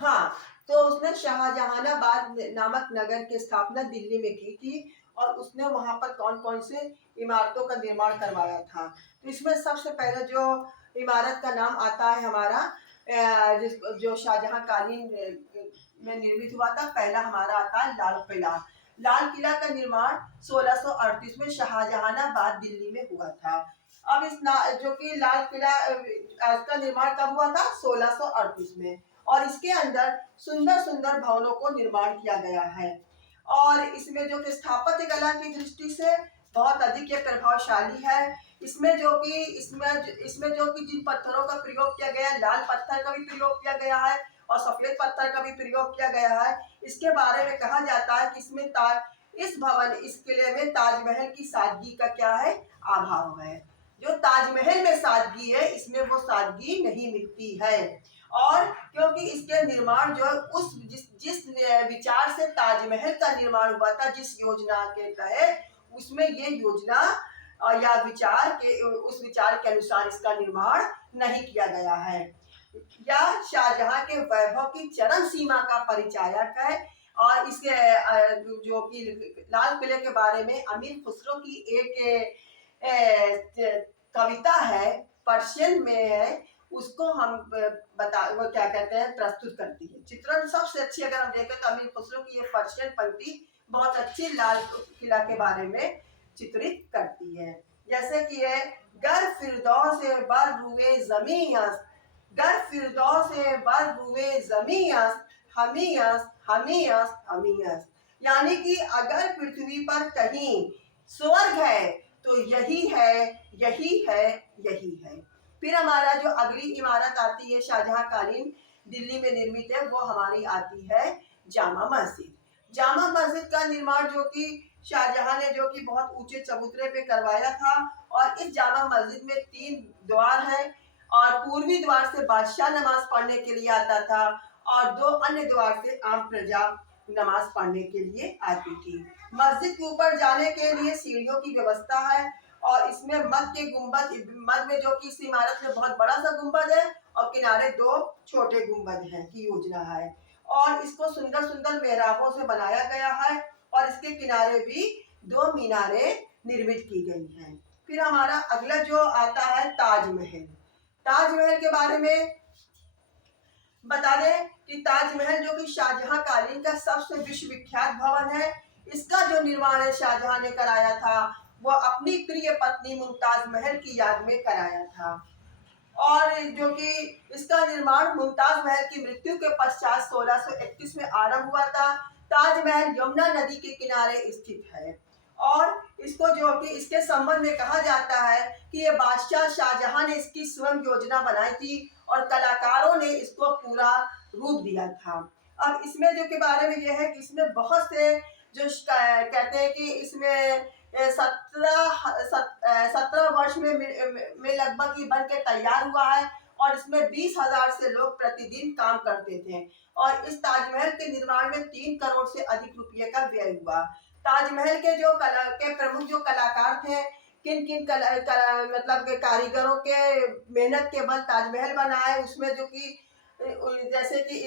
हाँ, तो उसने शाहजहानाबाद नामक नगर की स्थापना दिल्ली में की थी और उसने वहाँ पर कौन-कौन से इमारतों का निर्माण करवाया था। तो इसमें सबसे पहले जो इमारत का नाम आता है हमारा जो शाहजहां कालीन में निर्मित हुआ था, पहला हमारा आता है लाल किला। लाल किला का निर्माण 1638 में शाहजहानाबाद दिल्ली में हुआ था। अब जो कि लाल किला का निर्माण कब हुआ था? 1638 में। और इसके अंदर सुंदर सुंदर भवनों को निर्माण किया गया है और इसमें जो कि स्थापत्य कला की दृष्टि से बहुत अधिक ये प्रभावशाली है। इसमें जो कि जिन पत्थरों का प्रयोग किया गया है, लाल पत्थर का भी प्रयोग किया गया है और सफेद पत्थर का भी प्रयोग किया गया है। इसके बारे में कहा जाता है कि इस किले में ताजमहल की सादगी का क्या है? अभाव है। जो ताजमहल में सादगी है, इसमें वो सादगी नहीं मिलती है। और क्योंकि इसके निर्माण जो है जिस विचार से ताजमहल का निर्माण हुआ था, जिस योजना के तहत, उसमें ये योजना या उस विचार के अनुसार इसका निर्माण नहीं किया गया है। यह शाहजहां के वैभव की चरम सीमा का परिचायक है और इसके जो कि लाल किले के बारे में अमीर खुसरो की एक कविता है, पर्शियन में है, उसको हम वो क्या कहते हैं, प्रस्तुत करती है। चित्रण सबसे अच्छी अगर हम देखें तो अमीर खुसरो की ये पर्शियन पंक्ति बहुत अच्छी लाल किला के बारे में चित्रित करती है। जैसे कि है, गर फिरदौस बर रुए ज़मीं गर फिरदौस बर रुए ज़मीं हमीयस, यानी कि अगर पृथ्वी पर कहीं स्वर्ग है तो यही है, यही है, यही है। फिर हमारा जो अगली इमारत आती है शाहजहां कालीन दिल्ली में निर्मित है, वो हमारी आती है जामा मस्जिद। जामा मस्जिद का निर्माण जो कि शाहजहां ने जो कि बहुत ऊंचे चबूतरे पे करवाया था और इस जामा मस्जिद में 3 द्वार हैं और पूर्वी द्वार से बादशाह नमाज पढ़ने के लिए आता था और 2 अन्य द्वार से आम प्रजा नमाज पढ़ने के लिए आती थी। मस्जिद के ऊपर जाने के लिए सीढ़ियों की व्यवस्था है और इसमें मध्य में जो कि इस इमारत में बहुत बड़ा सा गुंबद है और किनारे 2 छोटे गुंबद हैं की योजना है और इसको सुंदर सुंदर मेहराबों से बनाया गया है और इसके किनारे भी 2 मीनारें निर्मित की गई हैं। फिर हमारा अगला जो आता है ताजमहल। ताजमहल के बारे में बता दें कि ताजमहल जो कि शाहजहां कालीन का सबसे विश्वविख्यात भवन है, इसका जो निर्माण है शाहजहां ने कराया था, वो अपनी प्रिय पत्नी मुमताज महल की याद में कराया था और जो कि इसका निर्माण मुमताज महल की मृत्यु के पश्चात 1631 में आरंभ हुआ था। ताजमहल यमुना नदी के किनारे स्थित है और इसको जो कि इसके संबंध में कहा जाता है कि ये बादशाह शाहजहां ने इसकी स्वयं योजना बनाई थी और कलाकारों ने इसको पूरा रूप दिया था। अब इसमें जो के बारे में यह है कि इसमें बहुत से जो कहते हैं कि इसमें 17 वर्ष में लगभग ये बन के तैयार हुआ है और इसमें 20,000 से लोग प्रतिदिन काम करते थे और इस ताजमहल के निर्माण में 3 करोड़ से अधिक रुपये का व्यय हुआ। ताजमहल के प्रमुख जो कलाकार थे, किन किन मतलब के कारीगरों के मेहनत के बल ताजमहल बना है, उसमें जो कि जैसे कि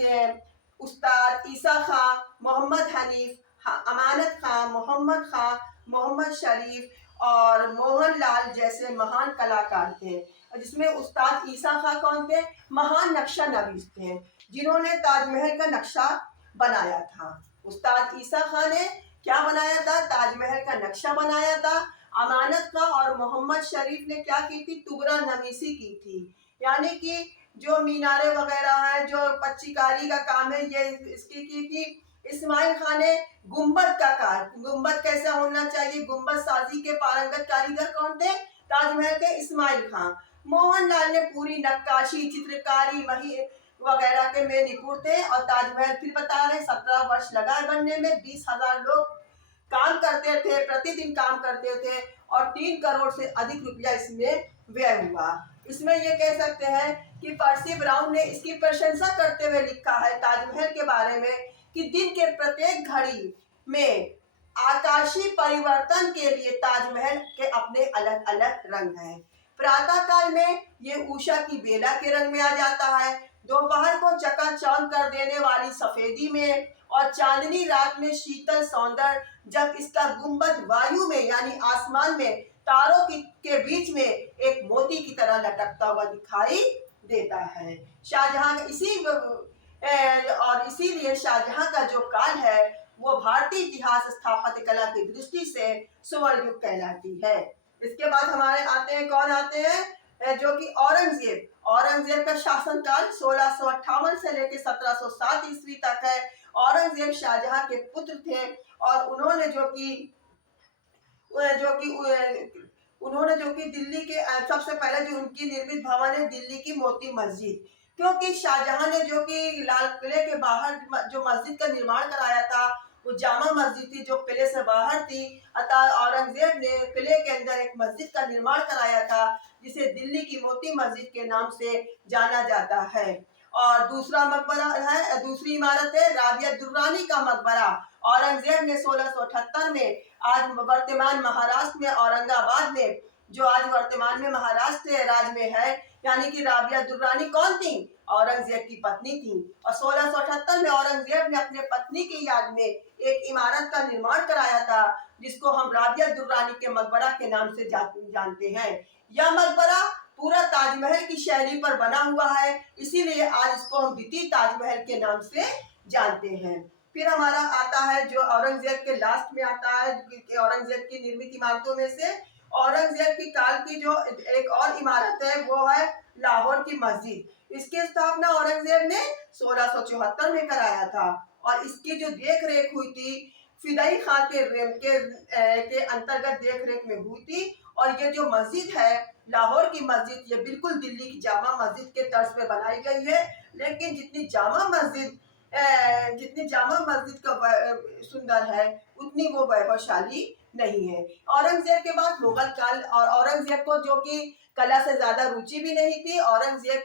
उस्ताद ईसा खां, मोहम्मद हनीफ, अमानत खां, मोहम्मद खां, मोहम्मद शरीफ और मोहन लाल जैसे महान कलाकार थे। जिसमें उस्ताद ईसा खां कौन थे? महान नक्शा नवीस थे जिन्होंने ताजमहल का नक्शा बनाया था। उस्ताद ईसा खां ने क्या बनाया था? ताजमहल का नक्शा बनाया था। अमानत खां और मोहम्मद शरीफ ने क्या की थी? तुगरा नवीसी की थी, यानी कि जो मीनारे वगैरह है, जो पच्चीकारी का काम है, ये इसकी की थी। इस्माइल खान ने गुंबद का कार्य, गुंबद कैसा होना चाहिए, गुंबद साजी के पारंगत कारीगर कौन थे? ताजमहल के इस्माइल खान। मोहनलाल ने पूरी नक्काशी, चित्रकारी वगैरह के में निपुण थे और ताजमहल फिर बता रहे 17 वर्ष लगा बनने में, 20,000 लोग काम करते थे, प्रतिदिन काम करते थे और 3 करोड़ से अधिक रुपया इसमें व्यय हुआ। इसमें ये कह सकते हैं कि पर्सी ब्राउन ने इसकी प्रशंसा करते हुए लिखा है ताजमहल के बारे में कि दिन के प्रत्येक घड़ी में आकाशीय परिवर्तन के लिए ताजमहल के अपने अलग अलग रंग हैं। प्रातः काल में ये उषा की बेला के रंग में आ जाता है, दोपहर को चकाचौंध कर देने वाली सफेदी में और चांदनी रात में शीतल सौंदर्य, जब इसका गुंबद वायु में यानी आसमान में तारों के बीच में एक मोती की तरह लटकता हुआ दिखाई देता है। शाहजहां और इसीलिए शाहजहां का जो काल है वो भारतीय इतिहास स्थापत्य कला की दृष्टि से स्वर्ण युग कहलाती है। इसके बाद हमारे आते हैं, कौन आते हैं, जो कि औरंगजेब। औरंगजेब का शासनकाल 1658 से लेकर 1707 ईस्वी तक है। औरंगजेब शाहजहां के पुत्र थे और उन्होंने जो कि दिल्ली के सबसे पहले जो उनकी निर्मित भवन है दिल्ली की मोती मस्जिद, क्योंकि शाहजहां ने जो कि लाल किले के बाहर जो मस्जिद का निर्माण कराया था वो जामा मस्जिद थी जो किले से बाहर थी। अतः औरंगजेब ने किले के अंदर एक मस्जिद का निर्माण कराया था जिसे दिल्ली की मोती मस्जिद के नाम से जाना जाता है। और दूसरा मकबरा है, दूसरी इमारत है राबिया दुर्रानी का मकबरा। औरंगजेब ने 1678 में आज वर्तमान महाराष्ट्र में औरंगाबाद में, जो आज वर्तमान में महाराष्ट्र राज्य में है, यानी कि राबिया दुर्रानी कौन थी, औरंगजेब की पत्नी थी। और 1678 में औरंगजेब ने अपने पत्नी की याद में एक इमारत का निर्माण कराया था जिसको हम राबिया दुर्रानी के मकबरा के नाम से जानते हैं। यह मकबरा पूरा ताजमहल की शैली पर बना हुआ है, इसीलिए आज इसको हम द्वितीय ताजमहल के नाम से जानते हैं। फिर हमारा आता है जो औरंगजेब के लास्ट में आता है, औरंगजेब की निर्मित इमारतों में से औरंगजेब की काल की जो एक और इमारत है वो है लाहौर की मस्जिद। इसकी स्थापना औरंगजेब ने 1674 में कराया था और इसकी जो देख रेख हुई थी फिदाई खां के अंतर्गत देख रेख में हुई थी। और ये जो मस्जिद है लाहौर की मस्जिद, ये बिल्कुल दिल्ली की जामा मस्जिद के तर्ज पे बनाई गई है, लेकिन जितनी जामा मस्जिद का सुंदर है उतनी वो वैभवशाली नहीं है। औरंगजेब के बाद मुगल काल, और औरंगजेब को जो कि कला से ज्यादा रुचि भी नहीं थी, औरंगजेब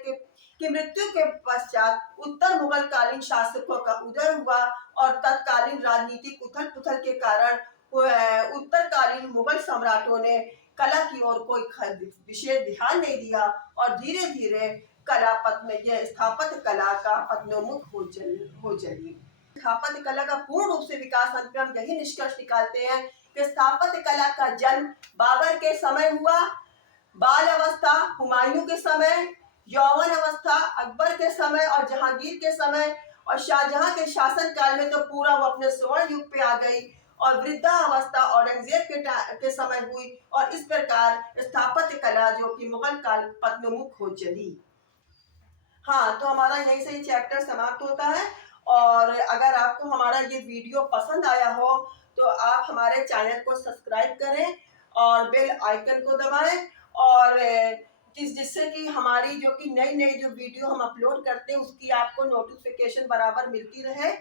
की मृत्यु के पश्चात उत्तर मुगल कालीन शासकों का उदय हुआ और तत्कालीन राजनीतिक उथल पुथल के कारण उत्तरकालीन मुगल सम्राटों ने कला की ओर कोई विशेष ध्यान नहीं दिया और धीरे धीरे कला ये स्थापत्य कला का पतनोन्मुख हो चली। स्थापत्य कला का पूर्ण रूप से विकास अंत में हम यही निष्कर्ष निकालते हैं कि स्थापत्य कला का जन्म बाबर के समय हुआ, बाल अवस्था हुमायूं के समय, यौवन अवस्था अकबर के समय और जहांगीर के समय, और शाहजहां के शासन काल में तो पूरा वो अपने स्वर्ण युग पे आ गई, और वृद्धा अवस्था औरंगजेब के समय हुई। और इस प्रकार स्थापत्य कला जो कि मुगल काल पतनोन्मुख हो चली। हाँ, तो हमारा यहीं से चैप्टर समाप्त होता है। और अगर आपको हमारा ये वीडियो पसंद आया हो तो आप हमारे चैनल को सब्सक्राइब करें और बेल आइकन को दबाएं, और जिससे कि हमारी जो कि नई नई जो वीडियो हम अपलोड करते हैं उसकी आपको नोटिफिकेशन बराबर मिलती रहे।